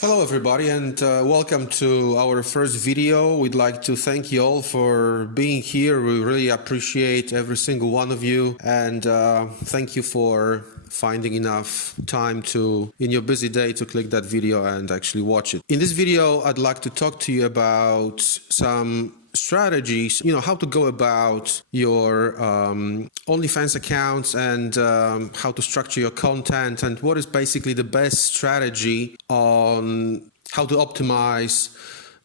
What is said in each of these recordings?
Hello everybody and welcome to our first video. We'd like to thank you all for being here. We really appreciate every single one of you, and thank you for finding enough time in your busy day to click that video and actually watch it. In this video, I'd like to talk to you about some strategies, how to go about your Onlyfans accounts and how to structure your content, and what is basically the best strategy on how to optimize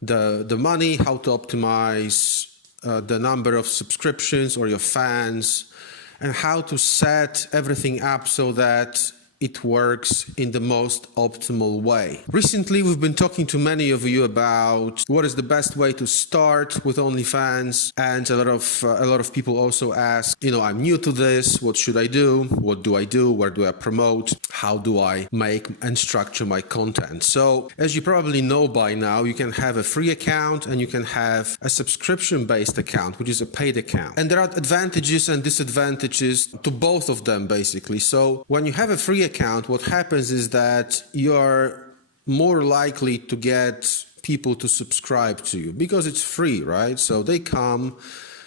the money, how to optimize the number of subscriptions or your fans, and how to set everything up so that it works in the most optimal way. Recently, we've been talking to many of you about what is the best way to start with OnlyFans, and a lot of people also ask, I'm new to this, what should I do? What do I do? Where do I promote? How do I make and structure my content? So, as you probably know by now, you can have a free account and you can have a subscription-based account, which is a paid account. And there are advantages and disadvantages to both of them, basically. So, when you have a free account, what happens is that you're more likely to get people to subscribe to you because it's free, right? So they come,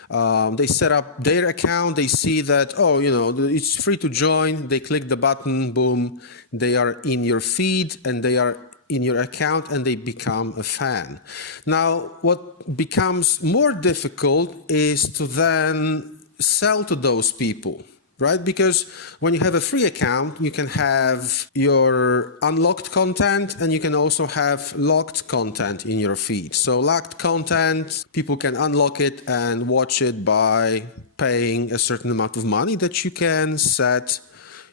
they set up their account, they see that, it's free to join, they click the button, boom, they are in your feed and they are in your account and they become a fan. Now, what becomes more difficult is to then sell to those people, right? Because when you have a free account, you can have your unlocked content and you can also have locked content in your feed. So locked content, people can unlock it and watch it by paying a certain amount of money that you can set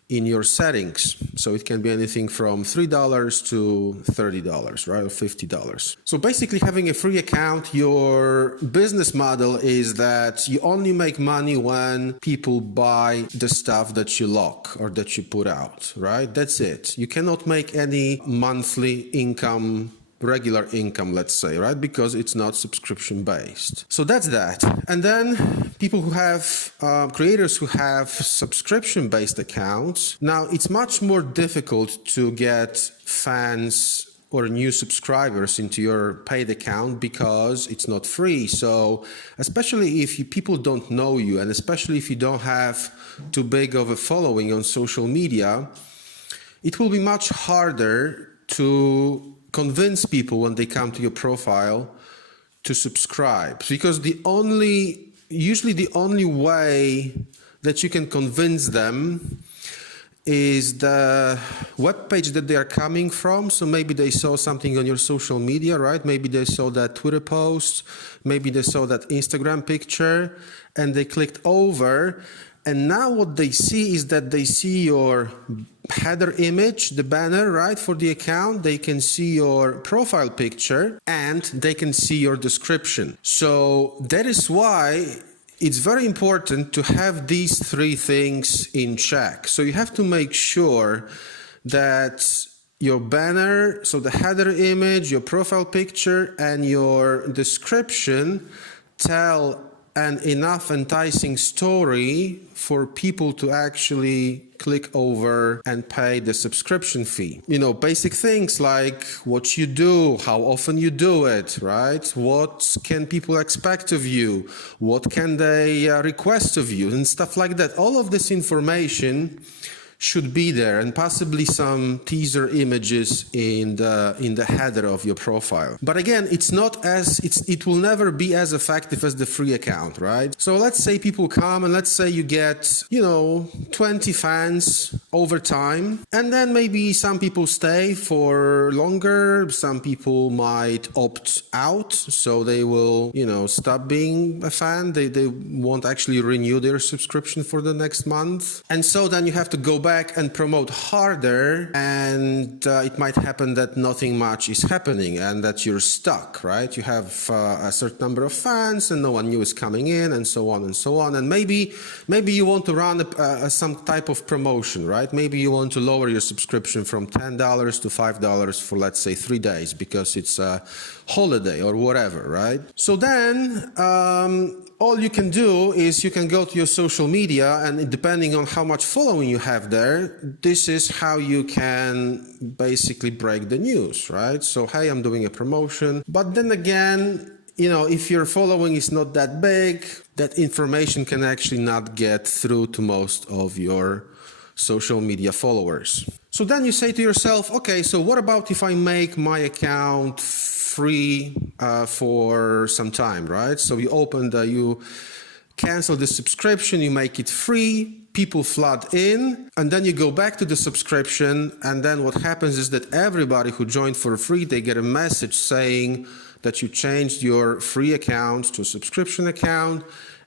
in your settings. So it can be anything from $3 to $30, right? Or $50. So basically, having a free account, your business model is that you only make money when people buy the stuff that you lock or that you put out, right? That's it. You cannot make any monthly income, regular income, let's say, right? Because it's not subscription based. So that's that. And then people who have, creators who have subscription based accounts, now it's much more difficult to get fans or new subscribers into your paid account because it's not free. So especially if people don't know you, and especially if you don't have too big of a following on social media, it will be much harder to convince people when they come to your profile to subscribe, because usually the only way that you can convince them is the web page that they are coming from. So maybe they saw something on your social media, right? Maybe they saw that Twitter post, maybe they saw that Instagram picture and they clicked over. And now what they see is that they see your header image, the banner, right, for the account. They can see your profile picture and they can see your description. So that is why it's very important to have these three things in check. So you have to make sure that your banner, so the header image, your profile picture, and your description tell an enough enticing story for people to actually click over and pay the subscription fee. Basic things like what you do, how often you do it, right? What can people expect of you? What can they request of you? And stuff like that. All of this information should be there, and possibly some teaser images in the header of your profile. But again, it will never be as effective as the free account, right? So let's say people come and let's say you get 20 fans over time, and then maybe some people stay for longer, some people might opt out, so they will stop being a fan, they won't actually renew their subscription for the next month, and so then you have to go back and promote harder, and it might happen that nothing much is happening and that you're stuck, right? You have a certain number of fans and no one new is coming in, and so on and so on. And maybe you want to run some type of promotion, right? Maybe you want to lower your subscription from $10 to $5 for, let's say, 3 days because it's a holiday or whatever, right? So then all you can do is you can go to your social media, and depending on how much following you have there, this is how you can basically break the news, right? So, hey, I'm doing a promotion. But then again, if your following is not that big, that information can actually not get through to most of your social media followers. So then you say to yourself, okay, so what about if I make my account free for some time, right? So you cancel the subscription, you make it free, people flood in, and then you go back to the subscription, and then what happens is that everybody who joined for free, they get a message saying that you changed your free account to a subscription account,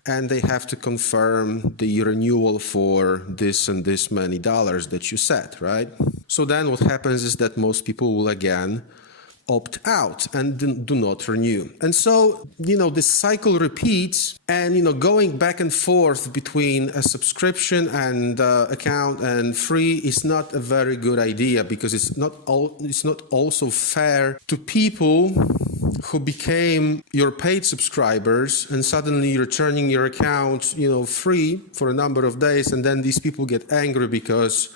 and they have to confirm the renewal for this and this many dollars that you set, right? So then what happens is that most people will again opt out and do not renew. And so, this cycle repeats, and, going back and forth between a subscription and account and free is not a very good idea, because it's not also fair to people who became your paid subscribers and suddenly you're turning your account, free for a number of days, and then these people get angry because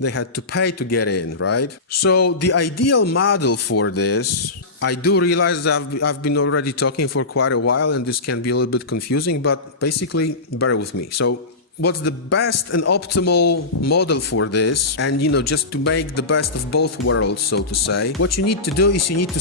they had to pay to get in, right? So the ideal model for this, I do realize that I've been already talking for quite a while and this can be a little bit confusing, but basically bear with me. So what's the best and optimal model for this? And just to make the best of both worlds, so to say, what you need to do is you need to